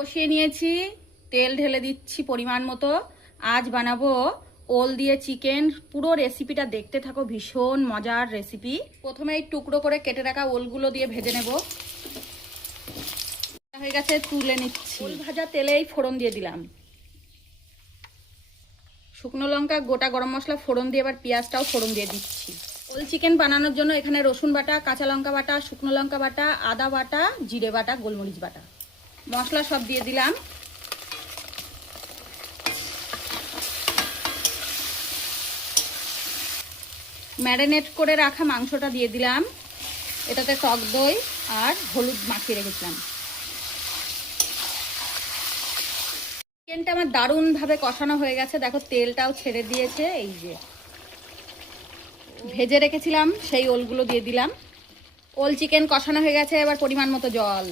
বসিয়ে নিয়েছি, তেল ঢেলে দিচ্ছি পরিমাণ মতো। আজ বানাবো ওল দিয়ে চিকেন। পুরো রেসিপিটা দেখতে থাকো, ভীষণ মজার রেসিপি। প্রথমে এই টুকরো করে কেটে রাখা ওলগুলো দিয়ে ভেজে নেব। হয়ে গেছে, তুলে নিচ্ছি। ওল ভাজা তেলেই ফোড়ন দিয়ে দিলাম, শুকনো লঙ্কা, গোটা গরম মশলা ফোড়ন দিয়ে এবার পেঁয়াজটাও ফোড়ন দিয়ে দিচ্ছি। ওল চিকেন বানানোর জন্য এখানে রসুন বাটা, কাঁচা লঙ্কা বাটা, শুকনো লঙ্কা বাটা, আদা বাটা, জিরে বাটা, গোলমরিচ বাটা, মশলা সব দিয়ে দিলাম। ম্যারিনেট করে রাখা মাংসটা দিয়ে দিলাম। এটাতে টক দই আর হলুদ মাখিয়ে রেখেছিলাম। চিকেনটা আমার দারুণভাবে কষানো হয়ে গেছে, দেখো তেলটাও ছেড়ে দিয়েছে। এই যে ভেজে রেখেছিলাম সেই ওলগুলো দিয়ে দিলাম। ওল চিকেন কষানো হয়ে গেছে, এবার পরিমাণ মতো জল।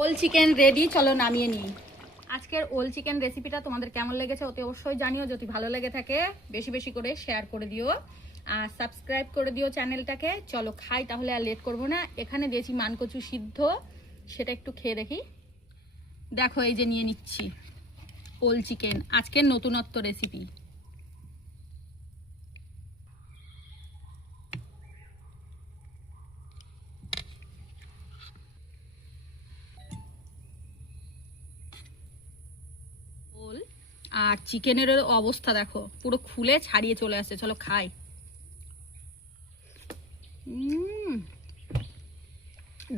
ওল চিকেন রেডি, চলো নামিয়ে নিই। আজকের ওল চিকেন রেসিপিটা তোমাদের কেমন লেগেছে অতি অবশ্যই জানিও। যদি ভালো লেগে থাকে বেশি বেশি করে শেয়ার করে দিও আর সাবস্ক্রাইব করে দিও চ্যানেলটাকে। চলো খাই তাহলে, আর লেট করবো না। এখানে দিয়েছি মানকচু সিদ্ধ, সেটা একটু খেয়ে দেখি। দেখো এই যে নিয়ে নিচ্ছি ওল চিকেন, আজকের নতুনত্ব রেসিপি। ওল আর চিকেনের অবস্থা দেখো, পুরো খুলে ছাড়িয়ে চলে আসছে। চলো খাই।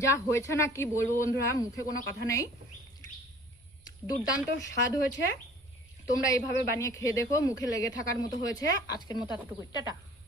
যা হয়েছে না কি বলবো বন্ধুরা, মুখে কোনো কথা নেই। দুর্দান্ত স্বাদ হয়েছে। তোমরা এইভাবে বানিয়ে খেয়ে দেখো, মুখে লেগে থাকার মতো হয়েছে। আজকের মতো এতটুকুই, টাটা।